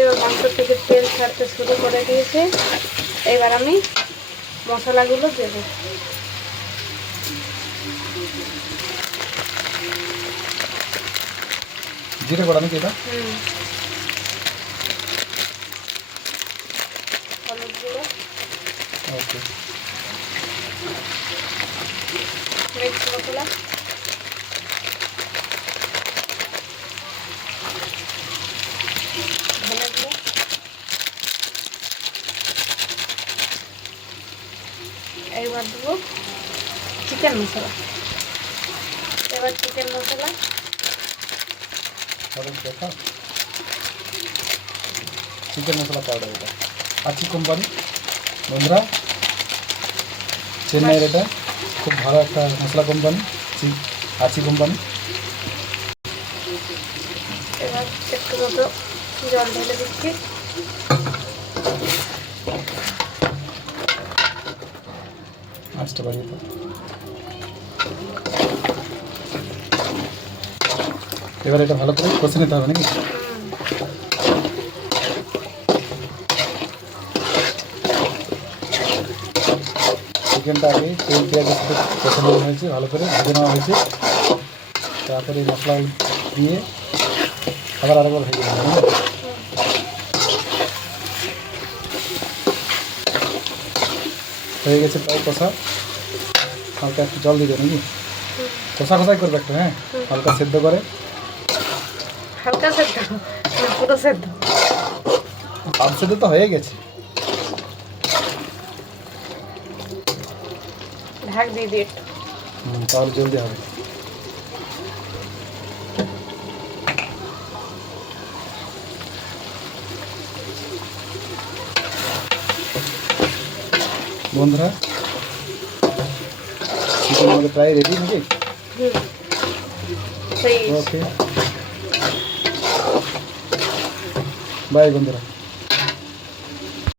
এবার মাংস থেকে তেল ছাড়তে শুরু করে দিয়েছে। এবার আমি মশলাগুলো দেবো। জিরে বাটা নাকি এটা? হলুদ গুঁড়ো, ওকে, মিক্স মশলা, ধনে গুঁড়ো, এইবার দেবো চিকেন মশলা। এবার চিকেন মশলা, দেখা চিকেন মশলা পাউডার, এটা আচি কোম্পানি বন্ধুরা, চেন্নাইয়ের এটা খুব ভালো একটা মশলা কোম্পানি, আচি কোম্পানি। এবার একটু মতো জল ঢেলে দিচ্ছি। আঁচটা বাড়িয়ে দাও। এবার এটা ভালো করে কষে নিতে হবে নাকি? চিকেনটা আগে তেল পেঁয়াজের সাথে কষে নেওয়া হয়েছে, ভালো করে ভেজে নেওয়া হয়েছে, তারপরে এই মশলা দিয়ে আবার আরেকবার ভেজে নেওয়া হবে। হয়ে গেছে প্রায় কষা, হালকা একটু জল দিয়ে দেবে নাকি? কষা কষাই করবে একটা, হ্যাঁ, হালকা সেদ্ধ করে। হালকা সেদ্ধ না পুরো সেদ্ধ? আম সেদ্ধ তো হয়ে গেছে। ঢাক দিয়ে দিই একটু। তাহলে জলদি হবে। বন্ধুরা চিকেন আমাদের প্রায় রেডি নাকি? ওকে, বাই বন্ধুরা।